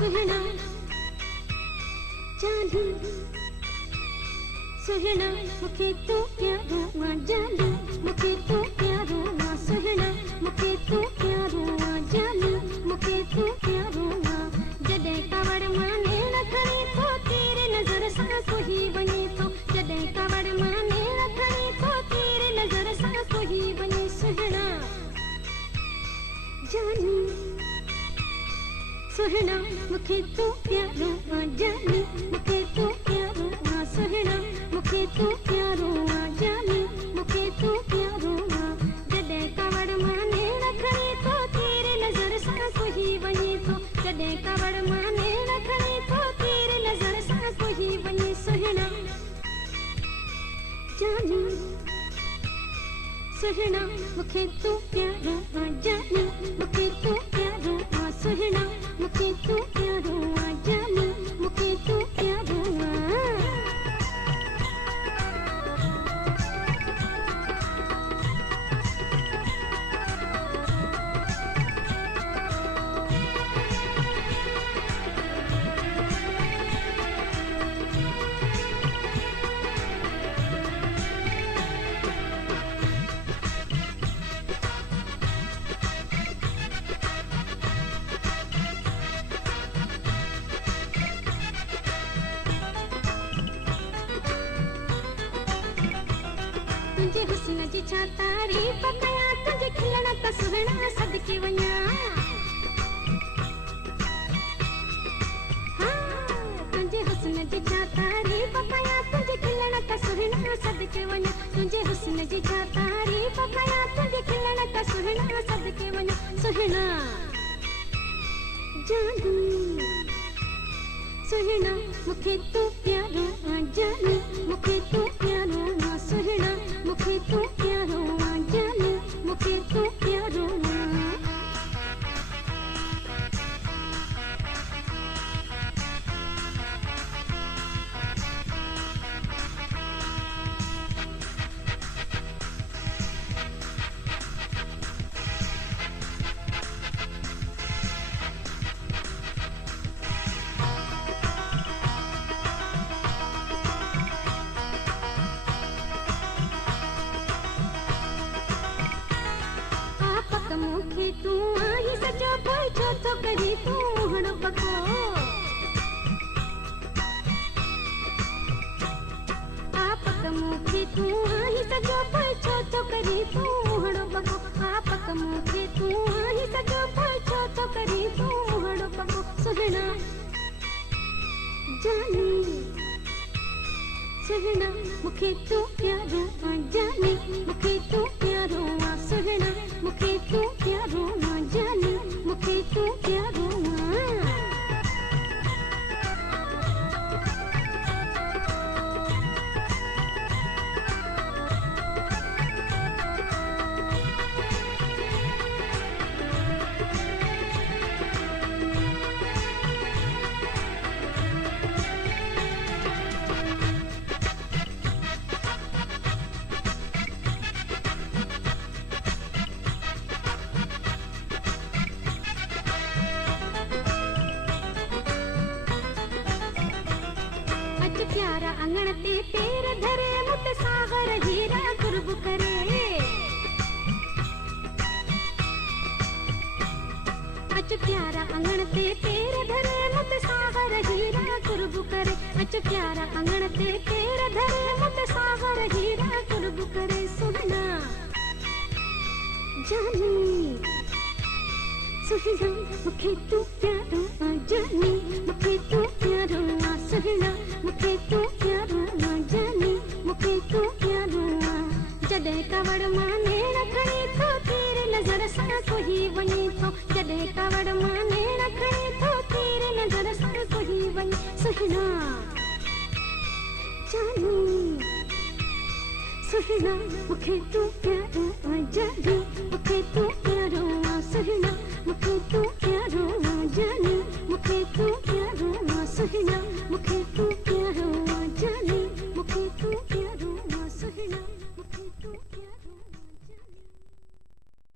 सुहिणा जानी सुहिणा मूंखे तू प्यारो आ जानी मूंखे तू प्यारो आ सुहिणा मूंखे तू प्यारो आ जानी मूंखे तू प्यारो आ जॾहिं कावड़ मां नेण खणी थो तेरे नज़र सां कोई वञे थो जॾहिं कावड़ मां नेण खणी थो तेरे नज़र सां कोई वञे सुहिणा जानी सुहिणा मूंखे तू प्यारो आ जानी मूंखे तू प्यारो आ सुहिणा मूंखे तू प्यारो आ जानी मूंखे तू प्यारो आ जॾहिं कावड़ मां नेण खणी थो तेरे नज़र सां कोई वञे थो जॾहिं कावड़ मां नेण खणी थो तेरे नज़र सां कोई वञे सुहिणा जानी सुहिणा मूंखे तू प्यारो आ जानी मूंखे तू प्यारो आ सुहिणा मूंखे तू प्यारो आ जानी मूंखे तू प्यारो आ तुझे हुस्न जी छा तारीफ़ कयां तुझे खिलण त सुहिणा सदके वञा तुझे हुस्न जी छा तारीफ़ कयां तुझे खिलण त सुहिणा सदके वञा तुझे हुस्न जी छा तारीफ़ कयां तुझे खिलण त सुहिणा सदके वञा सुहिणा जानी सुहिणा मूंखे तू प्यारो आ जानी मूंखे तू प्यारो आ सुहिणा मूंखे तू प्यारो आ जानी मूंखे तू प्यारो आ मूंखे तू आही सजो कोई छो थो करी तू हणो पको आपक मूंखे तू आही सजो कोई छो थो करी तू हणो पको आपक मूंखे तू आही सजो कोई छो थो करी तू हणो पको सुहिणा जानी सुहिणा मूंखे तू प्यारो आ जानी मूंखे तू प्यारो आ सुहिणा मूंखे तू प्यारो आ जानी मूंखे तू प्यारो आ प्यारा अंगण ते पैर धरे मुत सागर हीरा कुर्ब करे अच प्यारा अंगण ते पैर धरे मुत सागर हीरा कुर्ब करे अच प्यारा अंगण ते पैर धरे मुत सागर हीरा कुर्ब करे सुहिणा जानी सुहिणा मूंखे तू प्यारो आ जानी मूंखे तू प्यारो आ सुहिणा मूंखे तू प्यारो आ जानी मूंखे तू प्यारो आ जॾहिं कावड़ मां नेण खणी थो तेरे नज़र सां कोई वञे थो जॾहिं कावड़ मां नेण खणी थो तेरे नज़र सां कोई वञे सुहिणा जानी सुहिणा मूंखे तू प्यारो आ जानी मूंखे तू प्यारो आ सुहिणा मूंखे तू प्यारो आ जानी मूंखे तू प्यारो आ सुहिणा मूंखे तू प्यारो आ जानी मूंखे तू प्यारो